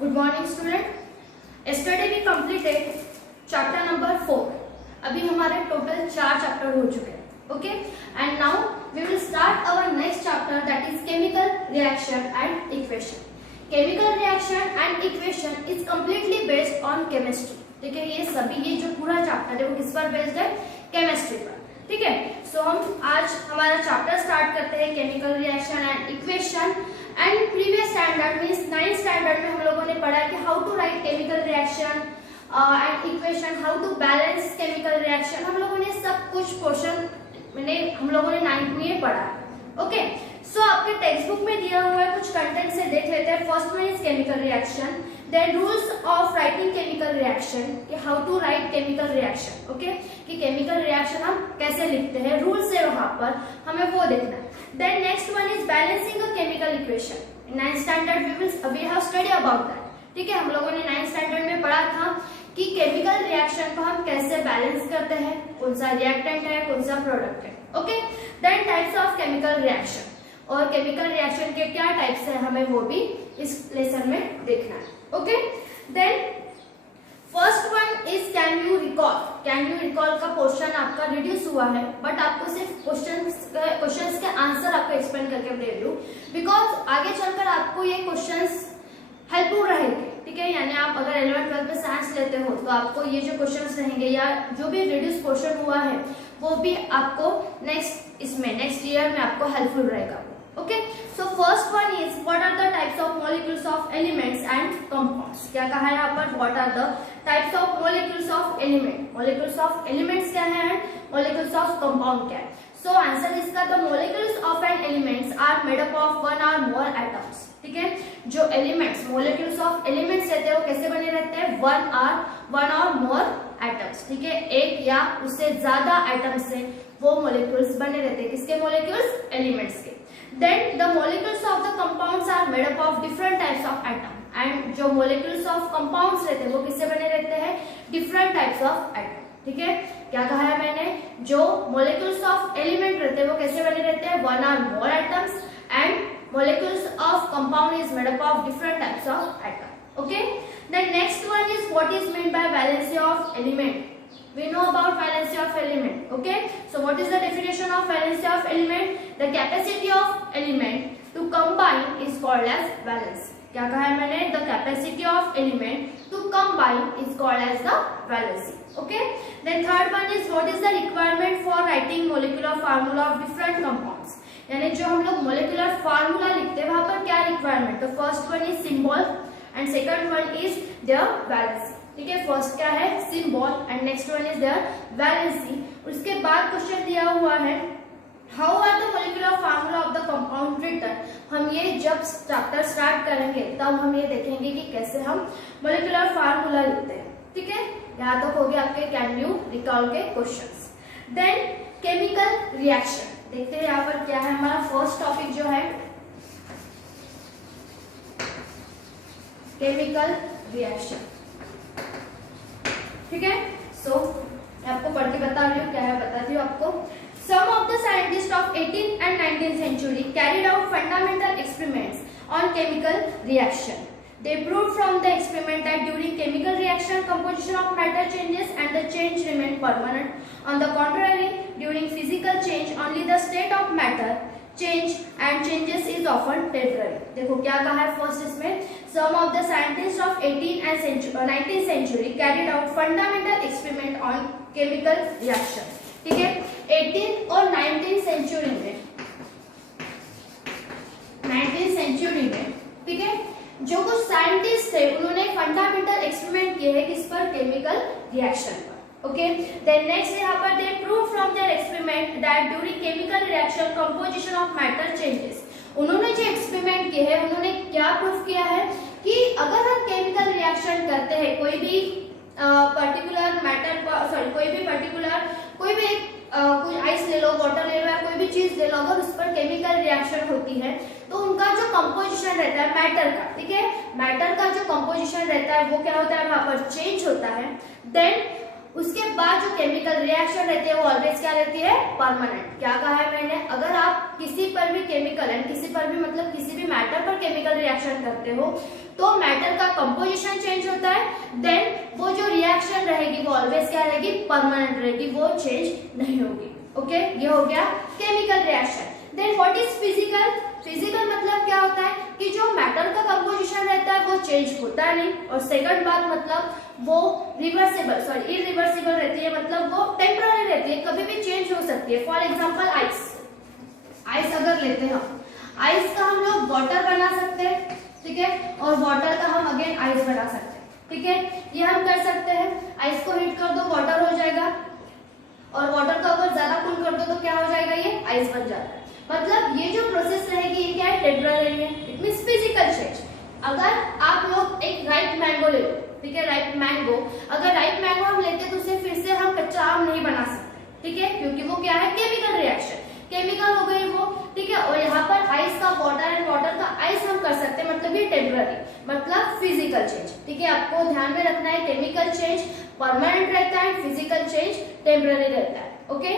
Good morning student. Yesterday we completed chapter number 4. अभी हमारे total 4 chapter हो चुके हैं. Okay, and now we will start our next chapter, that is chemical reaction and equation. Chemical reaction and equation is completely based on chemistry. ठीक है, ये जो पूरा चैप्टर है वो किस पर बेस्ड है? केमिस्ट्री पर. ठीक है, सो हम आज हमारा चैप्टर स्टार्ट करते हैं chemical reaction and equation. And previous standard means 9th standard में हम लोगों ने पढ़ा कि how to write chemical reaction and equation, how to balance chemical reaction. हम लोगों ने सब कुछ क्वेश्चन हम लोगों ने 9th में पढ़ा. ओके, सो आपके टेक्स्ट बुक में दिया हुआ है, कुछ कंटेंट से देख लेते हैं. First one is chemical reaction, then rules of writing chemical reaction, कि how to write chemical reaction. Okay, कि केमिकल रिएक्शन हम कैसे लिखते हैं, रूल्स है वहां पर, हमें वो देखना है. Then next one is balancing a chemical equation. In 9th standard we have study about that. ठीक है, हम लोगों ने 9th स्टैंडर्ड में पढ़ा था कि केमिकल रिएक्शन को हम कैसे बैलेंस करते हैं, कौन सा रिएक्टेंट है, कौन सा प्रोडक्ट है. Okay, then types of chemical reaction, और केमिकल रिएक्शन के क्या टाइप्स है हमें वो भी इस लेसन में देखना है. Okay, then first one is can you recall. Can you recall का पोर्शन आपका रिड्यूस हुआ है, बट आपको सिर्फ क्वेश्चंस के आंसर आपको एक्सप्लेन करके दे रही हूँ, बिकॉज आगे चलकर आपको ये क्वेश्चंस हेल्पफुल रहेंगे. ठीक है, यानी आप अगर 11th-12th में साइंस लेते हो तो आपको ये जो क्वेश्चंस रहेंगे या जो भी रिड्यूस क्वेश्चन हुआ है वो भी आपको नेक्स्ट ईयर में आपको हेल्पफुल रहेगा. Okay, so first one is what are the types of molecules of elements and compounds. क्या कहा है यहाँ पर? What are the types of molecules of element. Molecules of elements क्या है एंड मॉलिक्यूल्स ऑफ कंपाउंड क्या है. सो आंसर इसका, the molecules of an elements are made up of one और मोर एटम्स. ठीक है, जो एलिमेंट्स मॉलिक्यूल्स ऑफ एलिमेंट्स रहते हैं वो कैसे बने रहते हैं? वन और मोर एटम्स. ठीक है, एक या उससे ज्यादा एटम्स से वो मॉलिक्यूल्स बने रहते हैं. किसके मॉलिक्यूल्स? एलिमेंट्स के. Then the molecules of the compounds are made up of different types of atom. And जो मॉलिक्यूल्स ऑफ कंपाउंड्स रहते हैं वो किससे बने रहते हैं? Different types of atom. ठीक है, क्या कहा है मैंने? जो मॉलिक्यूल्स ऑफ एलिमेंट रहते हैं वो कैसे बने रहते हैं? वन और more atoms. And molecules of compound is made up of different types of atom. Okay, then next one is what is meant by valency of element. We know about valency of element. Okay, so what is the definition of valency of element? The capacity of element to combine is called as valency. क्या कहा है मैंने? The capacity of element to combine is called as the valency. Okay, then third one is what is the requirement for writing molecular formula of different compounds. यानी जो हम लोग molecular formula लिखते हैं वहां पर क्या रिक्वायरमेंट? तो first one is symbol and second one is there valency. ठीक है, फर्स्ट क्या है? Symbol and next one is there valency. उसके बाद क्वेश्चन दिया हुआ है how are the molecular formula of the compound written. हम ये जब चैप्टर स्टार्ट करेंगे तब हम ये देखेंगे कि कैसे हम मोलिकुलर फार्मूला लिखते हैं. ठीक है, यहाँ तक हो गया आपके कैन यू रिकॉल के क्वेश्चंस. देन केमिकल रिएक्शन देखते हैं यहाँ पर क्या है. हमारा फर्स्ट टॉपिक जो है केमिकल रिएक्शन. ठीक है, सो मैं आपको पढ़ के बता रही हूँ क्या है, बताती हूँ आपको. Some of the scientists of 18th and 19th century carried out fundamental experiments on chemical reaction. They proved from the experiment that during chemical reaction, composition of matter changes and the change remain permanent. On the contrary, during physical change, only the state of matter change and changes is often temporary. देखो क्या कहा है first इसमें. Some of the scientists of 18th and 19th century carried out fundamental experiment on chemical reaction. ठीक है, 18th और 19th century में, 19th century में, ठीक है, जो कुछ साइंटिस्ट थे उन्होंने फंडामेंटल एक्सपेरिमेंट किए हैं किस पर? केमिकल रिएक्शन पर. ओके, देन नेक्स्ट यहाँ पर they prove from there experiment that during chemical reaction composition of matter changes. उन्होंने जो एक्सपेरिमेंट किए हैं उन्होंने क्या प्रूव किया है कि अगर हम केमिकल रिएक्शन करते हैं कोई भी पर्टिकुलर मैटर पर, कोई भी कोई आइस ले लो, वाटर ले लो या कोई भी चीज ले लो, अगर उस पर केमिकल रिएक्शन होती है तो उनका जो कंपोजिशन रहता है मैटर का, ठीक है, मैटर का जो कंपोजिशन रहता है वो क्या होता है? वहां पर चेंज होता है. देन उसके बाद जो केमिकल रिएक्शन रहती है वो ऑलवेज क्या रहती है, परमानेंट। क्या कहा है मैंने, अगर आप किसी पर भी केमिकल एंड किसी पर भी मतलब किसी भी मैटर पर केमिकल रिएक्शन करते हो तो मैटर का कंपोजिशन चेंज होता है, देन वो जो रिएक्शन रहेगी वो ऑलवेज क्या रहेगी, परमानेंट रहेगी, वो चेंज नहीं होगी। ओके, ये हो गया chemical reaction. Then what is physical? Physical मतलब क्या होता है कि जो मैटर का कंपोजिशन रहता है वो चेंज होता नहीं, और सेकंड बात मतलब वो इरिवर्सिबल रहती है, मतलब वो टेम्पररी रहती है, कभी भी चेंज हो सकती है। फॉर एग्जांपल आइस अगर लेते हैं हम, आइस का हम लोग वाटर बना सकते हैं, ठीक है, और वाटर का हम अगेन आइस बना सकते हैं, ठीक है, ये हम कर सकते हैं। आइस को हीट कर दो वाटर हो जाएगा, और वाटर को अगर ज्यादा कूल कर दो तो क्या हो जाएगा, ये आइस बन जाता है। मतलब ये जो प्रोसेस रहेगी ये क्या है, टेम्पररी है, इट मींस फिजिकल चेंज। अगर आप लोग एक राइप मैंगो ले लो, ठीक है, राइप मैंगो, अगर राइप मैंगो हम लेते हैं तो उसे फिर से हम कच्चा आम नहीं बना सकते, ठीक है, क्योंकि वो क्या है, केमिकल रिएक्शन, केमिकल हो गई वो, ठीक है। और यहाँ पर आइस का वाटर एंड वाटर का आइस हम कर सकते हैं, मतलब ये टेम्पररी, मतलब फिजिकल चेंज, ठीक है। आपको ध्यान में रखना है, केमिकल चेंज परमानेंट रहता है, फिजिकल चेंज टेम्पररी रहता है। ओके,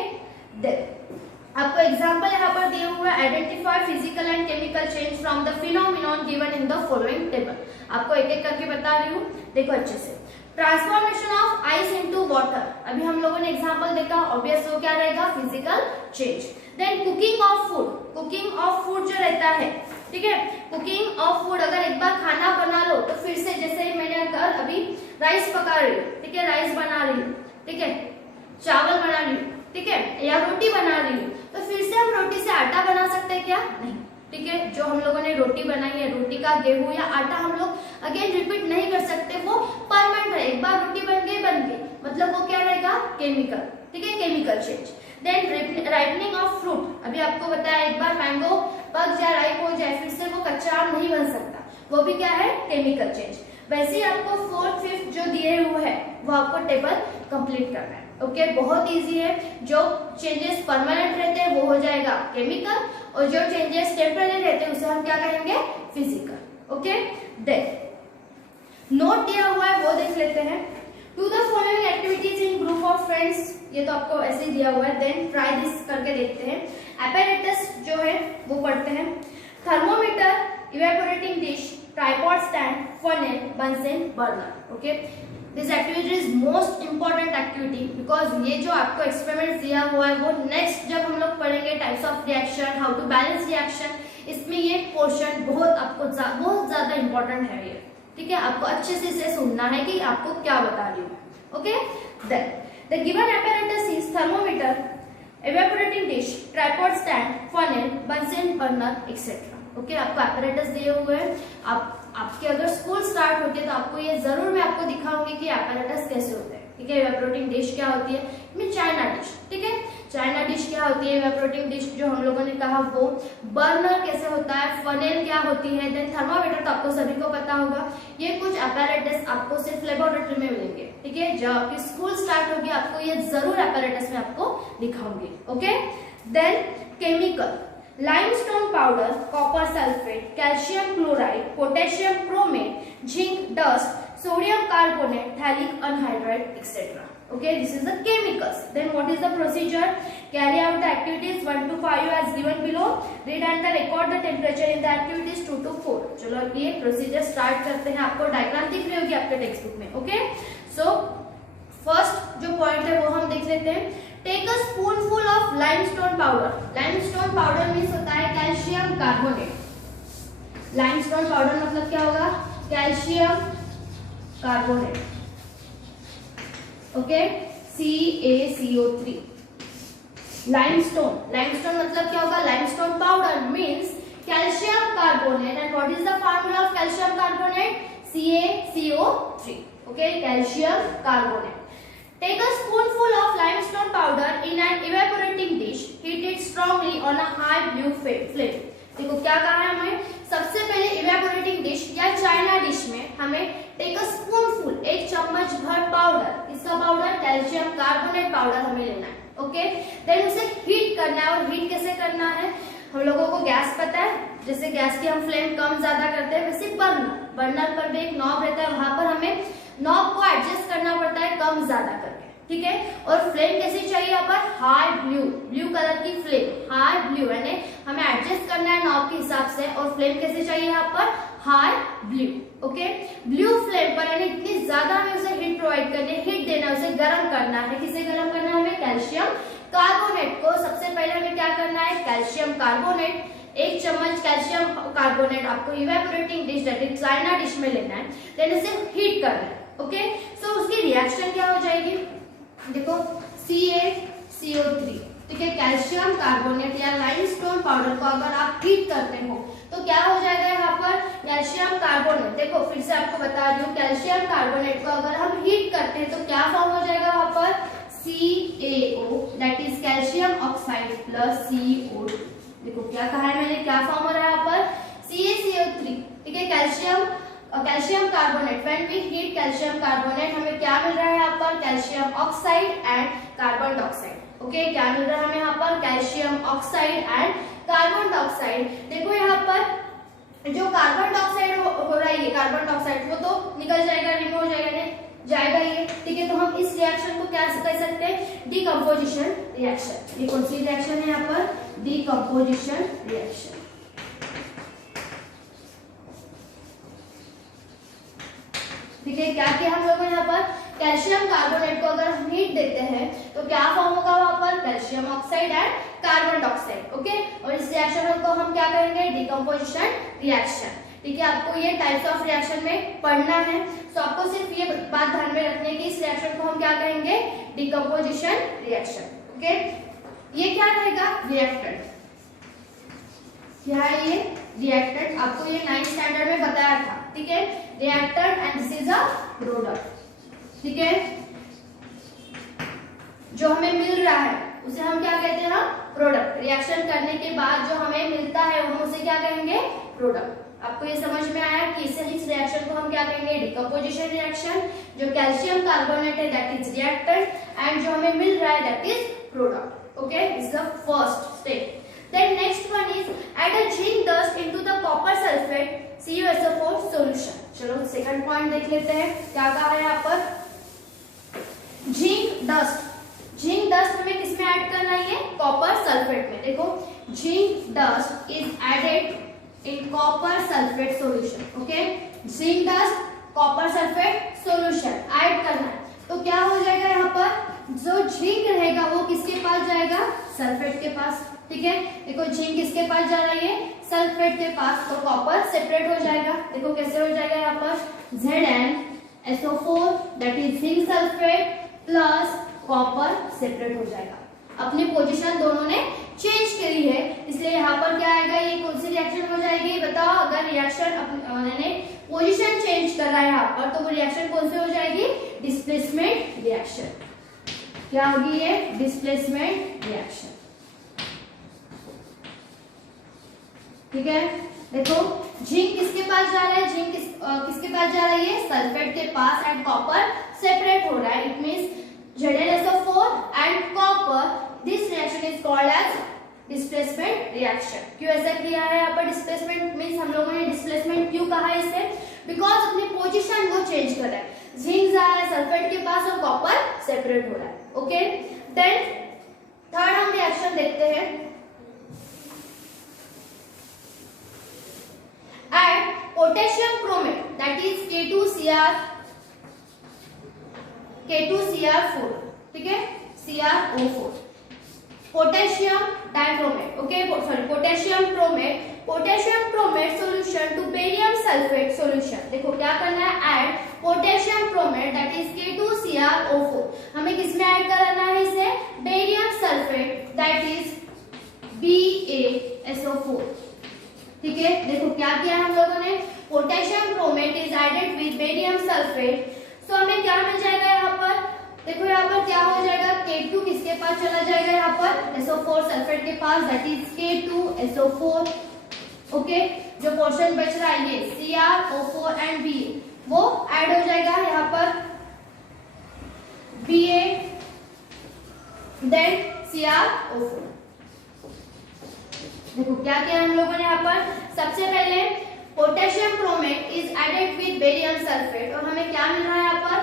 आपको एग्जांपल यहाँ पर दिए हुए, identify physical and chemical change from the phenomenon given in the following table. आपको एक एक करके बता रही हूँ, देखो अच्छे से। Transformation of ice into water, अभी हम लोगों ने एग्जांपल देखा, ऑब्वियस वो क्या रहेगा, physical change. Then cooking of food, cooking of food जो रहता है, ठीक है, कुकिंग ऑफ फूड, अगर एक बार खाना बना लो तो फिर से, जैसे मैंने अगर अभी राइस पका रही हूँ, ठीक है, राइस बना रही हूँ, ठीक है, चावल बना रही हूँ, ठीक है, या रोटी बना रही हूँ, तो फिर से हम रोटी से आटा बना सकते हैं क्या, नहीं, ठीक है। जो हम लोगों ने रोटी बनाई है, रोटी का गेहूं या आटा हम लोग अगेन रिपीट नहीं कर सकते, वो परमानेंट है, एक बार रोटी बन गई, मतलब वो क्या रहेगा, केमिकल, ठीक है, chemical change. Then ripening of fruit, अभी आपको बताया एक बार मैंगो पक जाए, राइप हो जाए, फिर से वो कच्चा आम नहीं बन सकता, वो भी क्या है, केमिकल चेंज। वैसे ही आपको 4th 5th जो दिए हुए है वो आपको टेबल कंप्लीट करना है। ओके, बहुत इजी है, जो चेंजेस परमानेंट रहते हैं वो हो जाएगा केमिकल, और जो चेंजेस टेम्पररी रहते हैं उसे हम क्या कहेंगे, फिजिकल। ओके, देन नोट दिया हुआ है वो देख लेते हैं। Do the following activities in group of friends, ये तो आपको ऐसे ही दिया हुआ है, देन ट्राई दिस करके देखते हैं। एपेरेटस जो है वो पढ़ते हैं, thermometer, evaporating dish, tripod stand, funnel, Bunsen, burner. Okay, this activity is most important activity, because ये जो आपको एक्सपेरिमेंट दिया हुआ है वो नेक्स्ट जब हम लोग पढ़ेंगे types of reaction, how to balance reaction, इसमें ये पोर्शन बहुत आपको बहुत ज्यादा इंपॉर्टेंट है ये, ठीक है। आपको अच्छे से इसे सुनना है कि आपको क्या बता रही हूँ। Okay, then the given apparatus is thermometer, evaporating dish, tripod stand, funnel, bunsen burner, etc. Okay, आपको apparatus दिए हुए हैं, आपके अगर स्कूल स्टार्ट होती है तो आपको ये जरूर मैं आपको दिखाऊंगी कि apparatus कैसे होते हैं, ठीक है। इवेपोरेटिंग डिश क्या होती है, चाइना डिश, ठीक है, चाइना डिश क्या होती है, इवेपोरेटिंग डिश जो हम लोगों ने कहा वो, बर्नर कैसे होता है, फनेल क्या होती है, देन थर्मामीटर तो आपको सभी को पता होगा। ये कुछ apparatus आपको सिर्फ लेबोरेटरी में मिलेंगे, ठीक है। जब आपकी स्कूल स्टार्ट होगी आपको ये जरूर apparatus में आपको दिखाऊंगी। Okay, then chemical, limestone powder, copper sulphate, calcium chloride, potassium chromate, zinc dust, sodium carbonate, phthalic anhydride, etc. Okay, this is the chemicals. Then what is the procedure? Carry out the activities 1 to 5 as given below. Read and record the temperature in the activities 2 to 4. चलो अब ये procedure start करते हैं। आपको diagram दिख रही होगी आपके टेक्स्ट बुक में। ओके, सो फर्स्ट जो पॉइंट है वो हम देख लेते हैं। Take a spoonful of limestone powder. Limestone powder means होता है कैल्शियम कार्बोनेट। लाइमस्टोन पाउडर मतलब क्या होगा, calcium carbonate. Okay, CaCO3। Limestone, limestone मतलब क्या होगा, limestone powder means calcium carbonate, and what is the formula of calcium carbonate, CaCO3। Okay, calcium carbonate. Take a spoonful of limestone powder in an evaporating dish. Heat it strongly on a high blue flame. देखो क्या कहा है हमें, सबसे पहले evaporating dish या China dish में हमें टेक अ स्पूनफुल, एक चम्मच भर पाउडर, इसका पाउडर कैल्शियम कार्बोनेट पाउडर हमें लेना है। ओके, देन उसे हीट करना है, और हीट कैसे करना है, हम लोगों को गैस पता है, जैसे गैस की हम फ्लेम कम ज्यादा करते हैं वैसे बर्नर पर भी एक नॉब रहता है, वहां पर हमें नॉब को एडजस्ट करना पड़ता है कम ज्यादा करके। ठीक है। और फ्लेम कैसी चाहिए यहाँ पर, हाई ब्लू, ब्लू कलर की फ्लेम, हाई ब्लू, यानी हमें एडजस्ट करना है नॉब के हिसाब से। और फ्लेम कैसे चाहिए यहाँ पर, high blue, okay. Blue flame पर यानी इतनी ज्यादा हमें उसे हीट प्रोवाइड करनी है, हीट देना, उसे गर्म करना है। किसे गर्म करना है हमें, कैल्शियम कार्बोनेट को। सबसे पहले हमें क्या करना है, कैल्शियम कार्बोनेट, 1 चम्मच कैल्शियम कार्बोनेट आपको evaporating dish that is China dish में लेना है, देन इसे हीट करना है, ओके। सो उसकी रिएक्शन क्या हो जाएगी, देखो CaCO3, ठीक है। कैल्शियम कार्बोनेट या लाइमस्टोन पाउडर को अगर आप हीट करते हो तो क्या हो जाएगा यहाँ पर, कैल्शियम कार्बोनेट। देखो फिर से आपको बता रही हूँ, कैल्शियम कार्बोनेट को अगर हम हीट करते हैं तो क्या फॉर्म हो जाएगा वहां पर, CaO that is calcium oxide plus CO2। देखो क्या कहा है मैंने, क्या फॉर्म हो रहा है यहाँ पर, CaCO3, ठीक है। Calcium carbonate, when we heat calcium carbonate हमें क्या मिल रहा है यहाँ पर, calcium oxide and carbon dioxide, okay. क्या मिल रहा है हमें यहाँ पर, calcium oxide and carbon dioxide. देखो यहाँ पर जो कार्बन डाइऑक्साइड हो रहा है, ये कार्बन डाइऑक्साइड वो तो निकल जाएगा, रिमूव हो जाएगा ये, ठीक है। तो हम इस रिएक्शन को क्या कह सकते हैं, डिकम्पोजिशन रिएक्शन। ये कौन सी रिएक्शन है यहाँ पर, डिकम्पोजिशन रिएक्शन, ठीक है। क्या किया हम लोगों ने यहाँ पर, कैल्शियम कार्बोनेट को अगर हम हीट देते हैं तो क्या फॉर्म होगा वहां पर, calcium oxide and carbon dioxide, okay. और इस रिएक्शन को हम क्या करेंगे, डिकम्पोजिशन रिएक्शन, ठीक है। आपको ये टाइप्स ऑफ रिएक्शन में पढ़ना है, तो आपको सिर्फ ये बात ध्यान में रखनी है कि इस रिएक्शन को हम क्या कहेंगे, डिकम्पोजिशन रिएक्शन, ओके। ये क्या रहेगा, रिएक्टेंट, क्या है ये, रिएक्टेंट। आपको ये 9th स्टैंडर्ड में बताया था, ठीक है। Reactant and this is a product, ठीक है। जो हमें मिल रहा है उसे हम क्या कहते हैं, प्रोडक्ट। रिएक्शन करने के बाद जो हमें मिलता है हम उसे क्या कहेंगे, प्रोडक्ट। आपको ये समझ में आया कि इस रिएक्शन को हम क्या कहेंगे, डिकम्पोजिशन रिएक्शन। जो कैल्शियम कार्बोनेट है दैट इज रिएक्टेंट एंड जो हमें मिल रहा है that is product, okay. This is the first step. Then next one is add a zinc dust into the copper sulfate CuSO4 solution। चलो second point देख लेते हैं, क्या कहा है यहाँ पर, जिंक डस्ट। जिंक डस्ट हमें किसमें ऐड करना है, कॉपर सल्फेट में। देखो zinc dust is added in copper sulphate solution, okay. Zinc dust copper sulphate solution add करना है तो क्या हो जाएगा यहाँ पर, जो जिंक रहेगा वो किसके पास जाएगा, सल्फेट के पास, ठीक है। देखो जिंक किसके पास जा रही है, सल्फेट के पास, तो कॉपर सेपरेट हो जाएगा। देखो कैसे हो जाएगा यहाँ पर, ZnSO4 that is zinc sulphate plus copper separate हो जाएगा। अपनी पोजीशन दोनों ने चेंज करी है, इसलिए यहाँ पर क्या आएगा, ये कौन सी रिएक्शन हो जाएगी, बताओ। अगर रिएक्शन ने पोजीशन चेंज कर रहा है यहाँ पर तो वो रिएक्शन कौन सी हो जाएगी, डिस्प्लेसमेंट रिएक्शन। क्या होगी ये, डिस्प्लेसमेंट रिएक्शन, ठीक है। देखो जिंक किसके पास जा रहा है, जिंक किसके पास जा रही है, सल्फेट के पास एंड कॉपर सेपरेट हो रहा है। It means ZnSO4 and copper, this reaction is called as displacement reaction. क्यों ऐसा किया है यहाँ पर, डिस्प्लेसमेंट मींस हम लोगों ने डिस्प्लेसमेंट क्यों कहा है इसे, बिकॉज अपनी पोजीशन वो चेंज कर रहा है। जिंक जा रहा है सल्फेट के पास और कॉपर सेपरेट हो रहा है, ओके। देन थर्ड हम रिएक्शन देखते हैं, add potassium chromate that is K2Cr4, ठीक है, CrO4, potassium dichromate, okay, sorry, potassium chromate solution to barium sulfate solution। देखो क्या करना है, add potassium chromate that is K2Cr4। हमें किसमें ऐड कराना है इसे, barium sulfate that is BaSO4, ठीक है। देखो क्या किया हम लोगों ने, potassium chromate is added with barium sulphate, तो हमें क्या मिल जाएगा यहाँ पर, देखो यहाँ पर क्या हो जाएगा, K2 किसके पास चला जाएगा यहाँ पर, SO4 सल्फेट के पास, दैट इज K2SO4, ओके। जो पोर्शन बच रहा है ये CrO4 एंड Ba, वो ऐड हो जाएगा यहाँ पर Ba देन CrO4। देखो क्या किया हम लोगों ने यहाँ पर, सबसे पहले potassium chromate is added with barium sulphate और हमें क्या मिल रहा है यहाँ पर,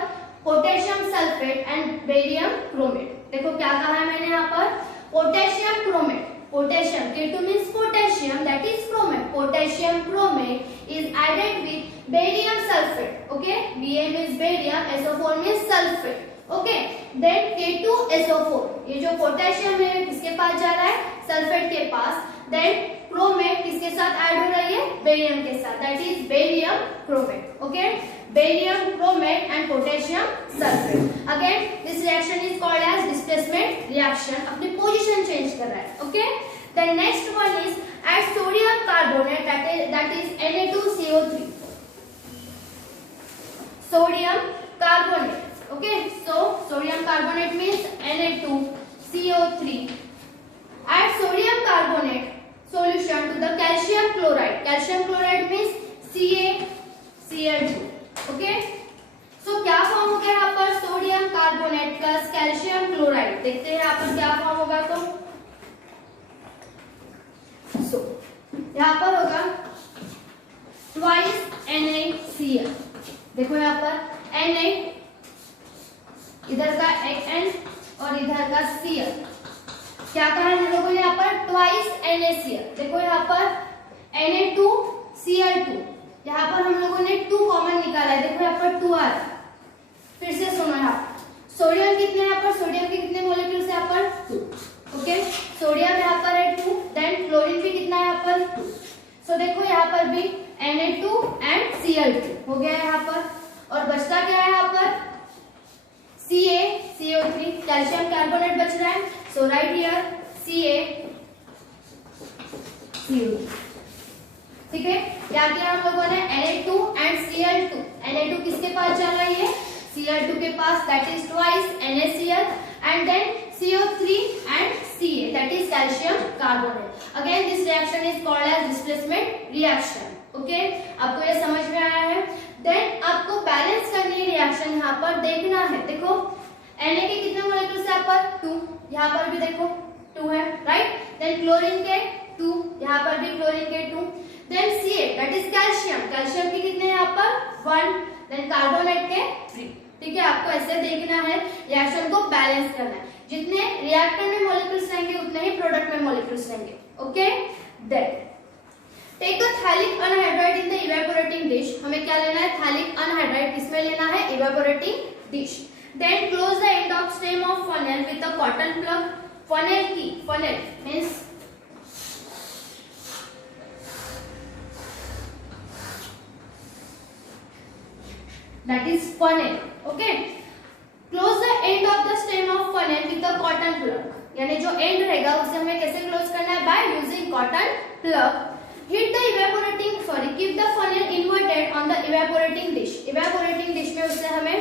potassium sulphate and barium chromate. देखो क्या कहा है मैंने यहाँ पर, potassium chromate, potassium K2 means potassium, that is chromate. Potassium chromate is added with barium sulfate. Okay, Ba means barium, SO4 means sulfate. Okay, then K2SO4, ये जो potassium है किसके पास जा रहा है, सल्फेट के पास। then क्रोमेट किसके साथ ऐड हो रही है, बेरियम के साथ, that is barium chromate. Okay, barium chromate and potassium sulfate. Again this reaction is called as displacement reaction, अपनी पोजीशन चेंज कर रहा है. Okay, the next one is add sodium carbonate, that is Na2CO3. sodium carbonate. Okay, so sodium carbonate means Na2CO3. Add sodium carbonate solution to the calcium chloride. Calcium chloride means CaCl2. Okay, so क्या form हो गया यहाँ पर, sodium carbonate plus calcium chloride. देखते हैं यहाँ पर क्या फॉर्म होगा। तो यहाँ पर होगा ट्वाइस NaCl। देखो यहाँ पर Na, इधर का N और इधर का Cl, क्या कहा है हम लोगों ने यहाँ पर, ट्वाइस NaCl। देखो यहाँ पर Na2Cl2, यहाँ पर हम लोगों ने 2 कॉमन निकाला है। देखो यहाँ पर 2 आ रहा है। फिर से सुनो, यहाँ सोडियम कितने यहाँ पर, सोडियम के कितने मोलिक्यूल्स यहाँ पर 2। ओके, सोडियम यहाँ पर है 2, देन क्लोरीन भी कितना है यहाँ पर 2। सो देखो यहाँ पर भी Na2 एंड Cl2 हो गया है यहाँ पर, और बचता क्या है यहाँ पर, CaCO3, कैल्शियम कार्बोनेट बच रहा है। सो राइट हियर CaCO3। ठीक है, क्या किया हम लोगों ने, Na2 एंड Cl2। Na2 किसके पास जा रहा है, Cl2 के पास, that is twice NaCl, and then CO3 and Ca, that is calcium carbonate. Again this reaction is called as displacement reaction. Okay, आपको ये समझ में आया है। देन आपको बैलेंस करनी है रिएक्शन, यहाँ पर देखना है। देखो Na के कितने मोलिक्यूल्स यहाँ पर 2, यहाँ पर भी देखो 2 है, राइट। देन क्लोरीन के 2, यहाँ पर भी क्लोरीन के 2। Then Ca, that is calcium, calcium के कितने यहाँ पर 1, देन कार्बोनेट के 3। ठीक है, आपको ऐसे देखना है, रिएक्शन को बैलेंस करना है। जितने रिएक्टर में मॉलिक्यूल्स रहेंगे उतने ही प्रोडक्ट में मॉलिक्यूल्स रहेंगे। Okay, then take a phthalic anhydride in the evaporating dish. हमें क्या लेना है, थैलिक अनहाइड्राइड किसमें लेना है, evaporating dish. Then close the end of stem of funnel with a cotton plug. Funnel की, funnel means that is funnel. Okay, close the end of the stem of funnel with a cotton plug. यानी जो and रहेगा उसे हमें कैसे close करना है, by using cotton plug. Hit the evaporating, sorry, keep the funnel inverted on the evaporating dish. evaporating dish में उसे हमें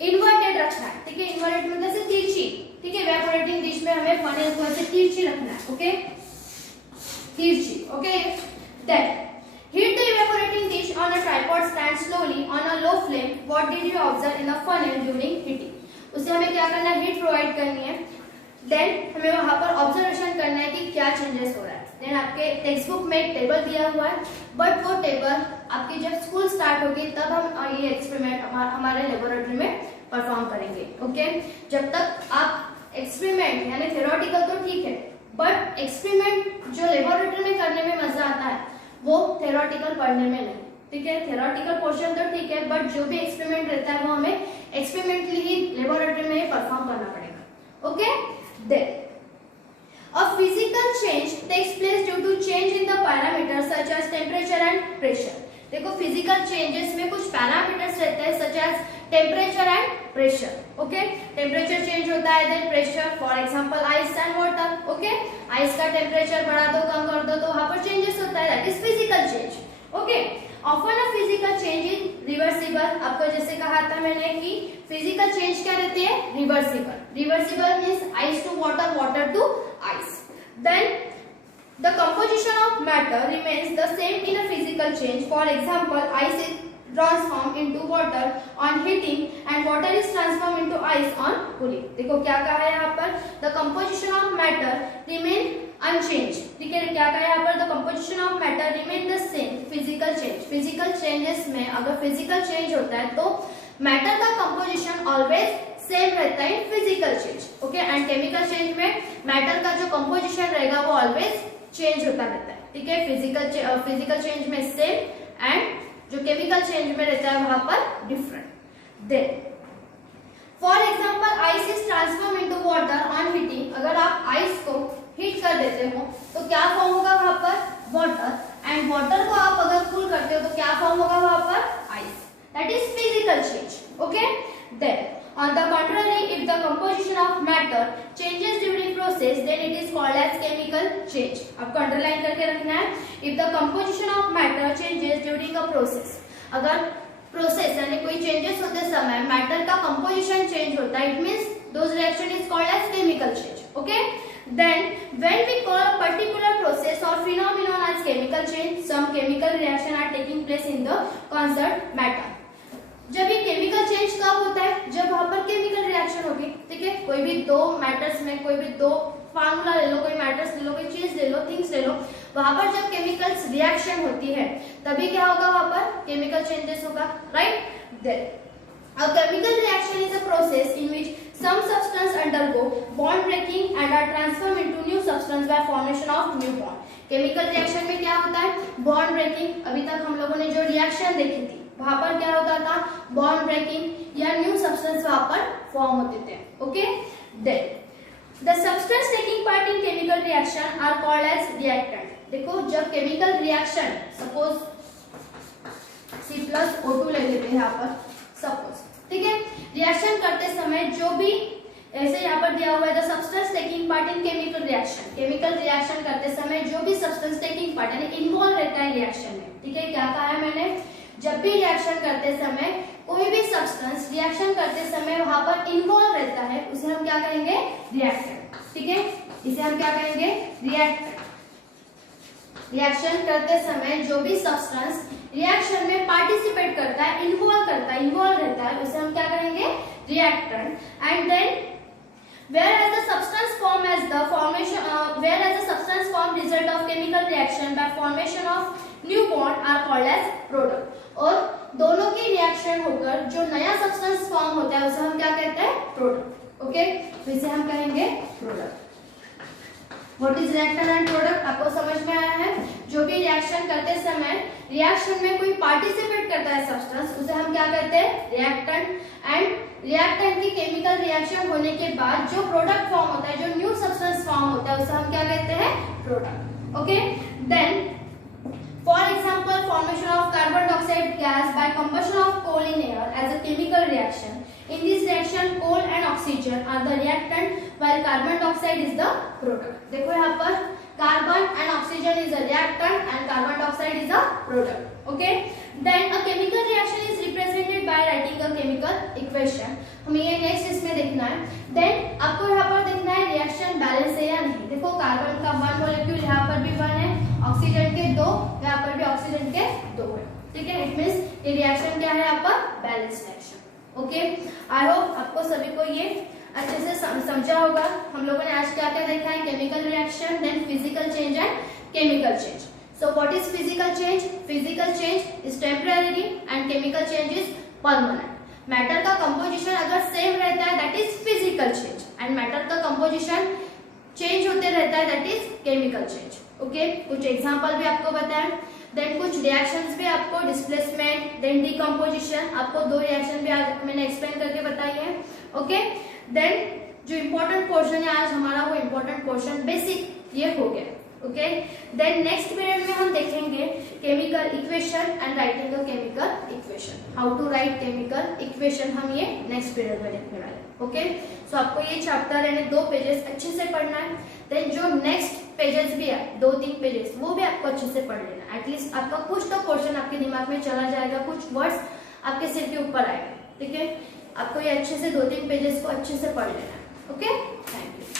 inverted रखना है। ठीक है, inverted मतलब से तिरछी। ठीक है, evaporating dish में हमें funnel को ऐसे तिरछी रखना है। ओके, तिरछी। Okay, then heat the evaporating dish on a tripod stand slowly on a low flame. What did you observe in the funnel during heating? उसे हमें क्या करना है, हीट प्रोवाइड करनी है। देन हमें वहां पर ऑब्जर्वेशन करना है कि क्या चेंजेस हो रहा है। देन आपके टेक्स्ट बुक में एक टेबल दिया हुआ है, बट वो टेबल आपकी जब स्कूल स्टार्ट होगी तब हम ये एक्सपेरिमेंट हमारे लेबोरेटरी में परफॉर्म करेंगे। ओके, जब तक आप एक्सपेरिमेंट यानी थ्योरेटिकल तो ठीक है, बट एक्सपेरिमेंट जो लेबोरेटरी में करने में मजा आता है वो थ्योरेटिकल पढ़ने में नहीं। ठीक है, थ्योरेटिकल पोर्शन तो ठीक है, बट जो भी एक्सपेरिमेंट रहता है वो हमें एक्सपेरिमेंटली ही लेबोरेटरी में ही परफॉर्म करना पड़ेगा। Okay, then a physical change takes place due to change in the parameters such as temperature and pressure. देखो फिजिकल चेंजेस में कुछ पैरामीटर्स रहते हैं such as temperature and pressure. Okay, temperature change होता है, then pressure, for example ice and water. Okay, ice का temperature बढ़ा दो कम कर दो तो वहां पर चेंजेस होता है, that is physical change. Okay, often a physical change is reversible. आपको जैसे कहा था मैंने कि फिजिकल चेंज क्या रहती है, reversible. Reversible means ice to water, water to ice. Then the composition of matter remains the same in a physical change. For example, ice is transformed into water on heating and water is transformed into ice on cooling. देखो क्या कहा है यहाँ पर, the composition of matter remain unchanged. ठीक है, क्या कहा है यहाँ पर, the composition of matter remain the same. Physical change, physical changes में अगर physical change होता है तो मैटर का कंपोजिशन ऑलवेज सेम रहता है in physical change, okay, and chemical change में मैटर का जो कंपोजिशन रहेगा वो ऑलवेज चेंज होता रहता है, ठीक है। फिजिकल चेंज में सेम एंड जो केमिकल चेंज में रहता है वहां पर different. Then for example ice is transform into water on heating, अगर आप आइस को हीट कर देते हो तो क्या फॉर्म होगा वहां पर, वाटर, एंड वाटर को आप अगर कूल करते हो तो क्या फॉर्म होगा वहां पर, ice, that is physical change, okay. Then on the contrary, if the composition of matter changes during process, then it is called as chemical change. आपको अंडरलाइन करके रखना है, if the composition of matter changes during a process, अगर process यानी कोई changes होते समय matter का कंपोजिशन चेंज होता है, it means those reaction is called as chemical change, okay. Then when we call a particular process और phenomenon as chemical change, some chemical reaction are taking place in the concerned matter. जब ये chemical change कब होता है, जब वहां पर chemical reaction होगी, ठीक है। कोई भी दो मैटर्स में कोई भी दो फार्मूला ले लो, कोई मैटर्स ले लो, कोई चीज ले लो, थिंग्स ले लो, वहां पर जब केमिकल्स रिएक्शन होती है तभी क्या होगा, वहां पर केमिकल चेंजेस होगा, right. Then a chemical reaction is a process in which some substance undergo bond breaking and are transform into new substance by formation of new bond. Chemical reaction में क्या होता है, बॉन्ड ब्रेकिंग। अभी तक हम लोगों ने जो रिएक्शन देखी थी वहां पर क्या होता था, बॉन्ड ब्रेकिंग या न्यू सब्सटेंस वहां पर फॉर्म होते थे, okay. Then the substance taking part in chemical reaction are called as reactant. देखो जब केमिकल रिएक्शन, सपोज C+O2 ले लेते हैं यहाँ पर, सपोज, ठीक है। रिएक्शन करते समय जो भी, ऐसे यहाँ पर दिया हुआ है the substance taking part in chemical reaction, chemical reaction करते समय जो भी सब्सटेंस टेकिंग पार्ट यानी इन्वॉल्व रहता है रिएक्शन में, ठीक है। क्या कहा है मैंने, जब भी रिएक्शन करते समय कोई भी सब्सटेंस रिएक्शन करते समय वहां पर इन्वॉल्व रहता है, उसे हम क्या कहेंगे, रिएक्टेंट, ठीक है। इसे हम क्या कहेंगे, रिएक्टेंट। रिएक्शन करते समय जो भी सब्सटेंस रिएक्शन में पार्टिसिपेट करता है, इन्वॉल्व रहता है, उसे हम क्या कहेंगे, reactant. And then whereas the substance form as the formation whereas the substance form result of chemical reaction by formation of new bond are called as product। और दोनों की रिएक्शन होकर जो नया सब्सटेंस फॉर्म होता है उसे हम क्या कहते हैं, प्रोडक्ट, ओके। तो इसे हम कहेंगे product. What is reactant and product, आपको समझ में आया है। जो भी रिएक्शन करते समय रिएक्शन में कोई पार्टिसिपेट करता है सब्सटेंस, उसे हम क्या कहते हैं, रिएक्टेंट। एंड रिएक्टेंट की केमिकल रिएक्शन होने के बाद जो प्रोडक्ट फॉर्म होता है, जो न्यू सब्सटेंस फॉर्म होता है, उसे हम क्या कहते हैं, product, okay. Then for example formation of carbon dioxide gas by combustion of coal in air as a chemical reaction. In this reaction coal and oxygen are the reactant while carbon dioxide is the product. देखो यहाँ पर carbon and oxygen is a reactant and carbon dioxide is a product, okay. Then a chemical reaction is represented by writing a chemical equation. हमें ये next इसमें देखना है। Then आपको यहाँ पर देखना है रिएक्शन बैलेंस है या नहीं। देखो कार्बन का 1 मॉलिक्यूल यहाँ पर भी 1 है, ऑक्सीजन के 2, यहाँ पर भी ऑक्सीजन के 2 है, ठीक है। इट मींस ये रिएक्शन क्या है, यहाँ पर balance reaction, okay. I hope आपको सभी को ये अच्छे से समझा होगा। हम लोगों ने आज क्या क्या देखा है, chemical reaction, then physical change and chemical change. So what is physical change? Physical change is temporary and chemical change is permanent. Matter का कंपोजिशन अगर सेम रहता है that is physical change, and matter का composition change होते रहता है that is chemical change, okay. कुछ example भी आपको बताएं, देन कुछ रिएक्शंस भी आपको, डिस्प्लेसमेंट, देन डीकंपोजिशन, आपको 2 रिएक्शन भी आज मैंने एक्सप्लेन करके बताई है, ओके। देन जो इम्पोर्टेंट पोर्शन है आज हमारा, वो इम्पोर्टेंट पोर्शन बेसिक ये हो गया, ओके। देन नेक्स्ट पीरियड में हम देखेंगे chemical equation and writing the chemical equation, how to write chemical equation, हम ये नेक्स्ट पीरियड में देखने वाले, ओके। सो आपको ये चैप्टर यानी 2 पेजेस अच्छे से पढ़ना है। देन जो नेक्स्ट पेजेस भी है 2-3 पेजेस, वो भी आपको अच्छे से पढ़ लेना। एटलीस्ट आपका कुछ तो पोर्शन आपके दिमाग में चला जाएगा, कुछ वर्ड्स आपके सिर के ऊपर आएगा, ठीक है। आपको ये अच्छे से 2-3 पेजेस को अच्छे से पढ़ लेना है, ओके। Thank you.